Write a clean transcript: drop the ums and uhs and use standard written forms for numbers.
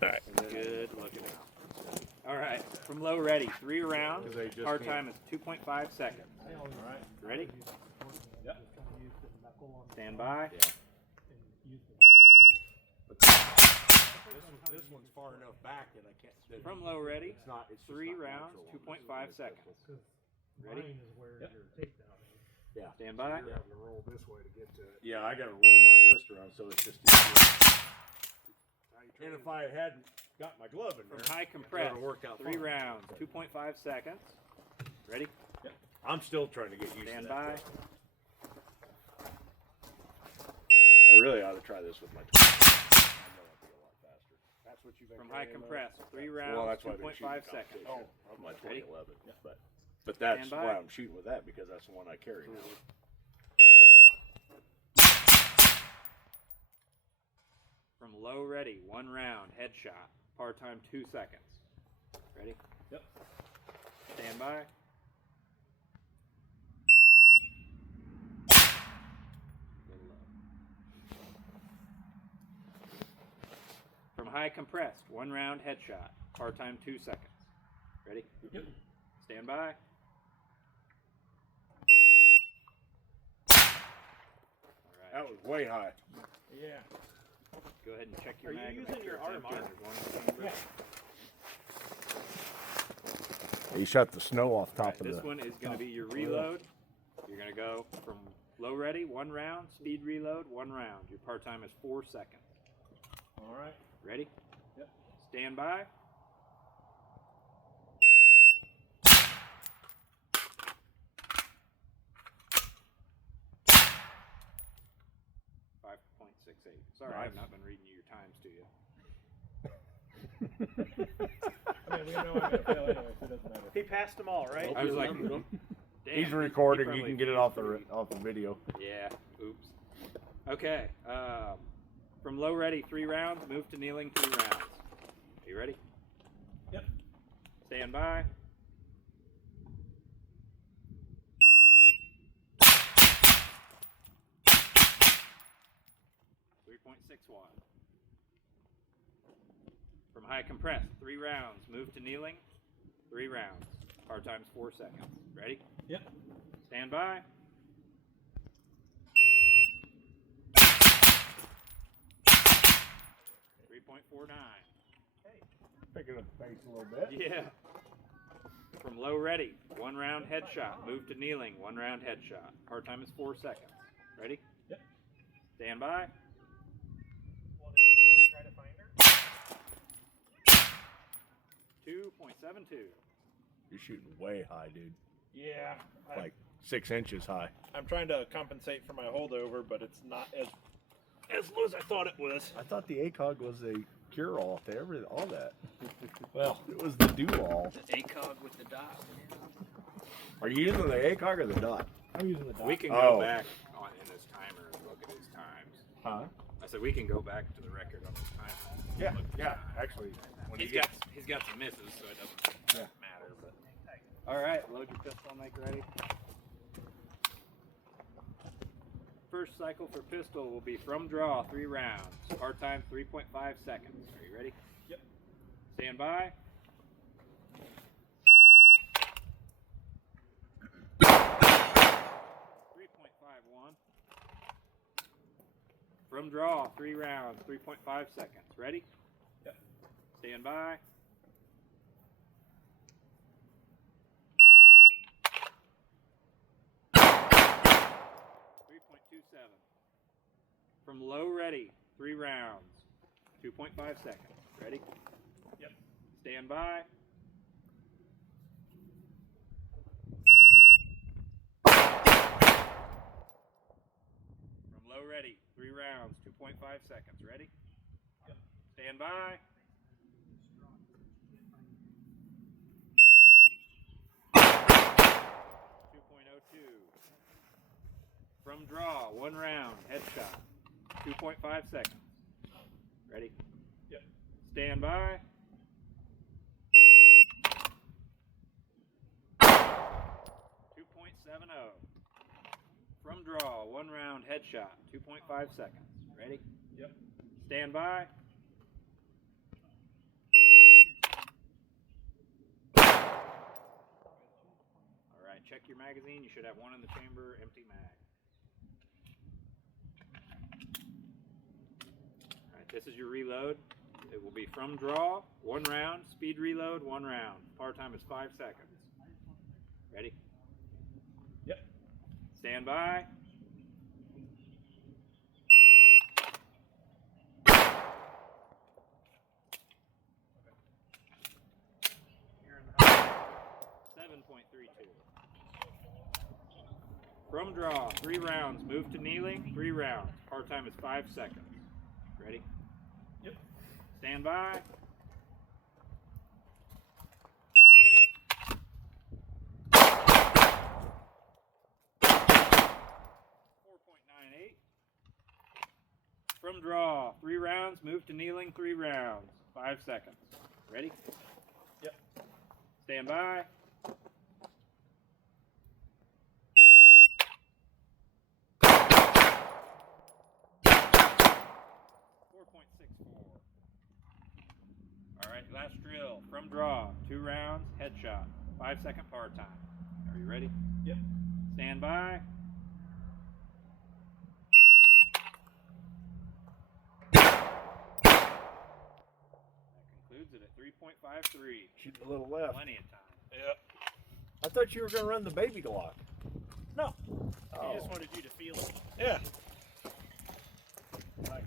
All right. Good looking out. All right, from low ready, 3 rounds. Hard time is 2.5 seconds. All right. Ready? Yep. Stand by. This one's far enough back that I can't. That From low ready, it's not. It's just 3 not rounds, natural on 2.5 this. seconds. Ready? Mine is where Yep. your takedown is. Yeah. Stand by. You're having to roll this way to get to it. Yeah, I gotta roll my wrist around, so it's just easier. And if I hadn't got my glove in From there, high it compress, would've worked out 3 fine. rounds, 2.5 seconds. Ready? Yep. I'm still trying to get used Stand to that. by. thing. I really ought to try this with my 20. I know I'd be a lot faster. That's what you've been From high carrying, compress, 3 Well, rounds, that's why I've been shooting 2.5 the seconds. competition on my Ready? 2011. But that's Stand by. why I'm shooting with that, because that's the one I carry now. From low ready, 1 round, headshot. Par time 2 seconds. Ready? Yep. Stand by. From high compressed, 1 round, headshot. Par time 2 seconds. Ready? Yep. Stand by. Alright. That was way high. Yeah. Go ahead and check your Are you mag. and using make sure your it's RMR? empty. There's one in the He shut the snow off top Alright, this one is going to be your reload. You're going to go from low ready, 1 round, speed reload, 1 round. Your par time is 4 seconds. All right. Ready? Yep. Stand by. Sorry, I have not been reading you your times to you. I mean, we know I'm gonna fail anyway, so it doesn't matter. He passed them all, right? I was like, Remember damn, He's he recording. You probably can get it off finished the video. Yeah. Oops. Okay. From low ready, 3 rounds. Move to kneeling, 3 rounds. Are you ready? Yep. Stand by. .61. From high compressed, 3 rounds. Move to kneeling, 3 rounds. Par time's 4 seconds. Ready? Yep. Stand by. .49. Picking up the pace a little bit. Yeah. From low ready, 1 round headshot. Move to kneeling, 1 round headshot. Par time is 4 seconds. Ready? Yep. Stand by. Well, did she go to try to find her? 2.72. You're shooting way high, dude. Yeah. Like 6 inches high. I'm trying to compensate for my holdover, but it's not as low as I thought it was. I thought the ACOG was a cure-all to all that. Well, It was the do-all. ACOG with the dot. Are you using the ACOG or the dot? I'm using the dot. We can go Oh. back on in this timer and look at his times. Huh? I said we can go back to the record on his timer. Yeah, yeah. Actually, when He's you got some misses, so it doesn't matter. But all right, load your pistol, make ready. First cycle for pistol will be from draw, 3 rounds. Par time 3.5 seconds. Are you ready? Yep. Stand by. .51. From draw, 3 rounds, 3.5 seconds. Ready? Yep. Stand by. .27. From low ready, 3 rounds, 2.5 seconds. Ready? Yep. Stand by. From low ready, 3 rounds, 2.5 seconds. Ready? Yep. Stand by. .02. From draw, 1 round, headshot, 2.5 seconds. Ready? Yep. Stand by. .70. From draw, 1 round, headshot, 2.5 seconds. Ready? Yep. Stand by. check your magazine. You should have one in the chamber, empty mag. All right, this is your reload. It will be from draw, 1 round, speed reload, 1 round. Par time is 5 seconds. Ready? Yep. Stand by. Here in the 7.32. From draw, 3 rounds. Move to kneeling, 3 rounds. Par time is 5 seconds. Ready? Yep. Stand by. From draw, 3 rounds, move to kneeling, 3 rounds, 5 seconds. Ready? Yep. Stand by. All right, last drill. From draw, 2 rounds, headshot, 5-second par time. Are you ready? Yep. Stand by. Concludes it at 3.53. Shooting a little left. Plenty of time. Yeah. I thought you were going to run the baby Glock. No. Oh. He just wanted you to feel it. Yeah. Like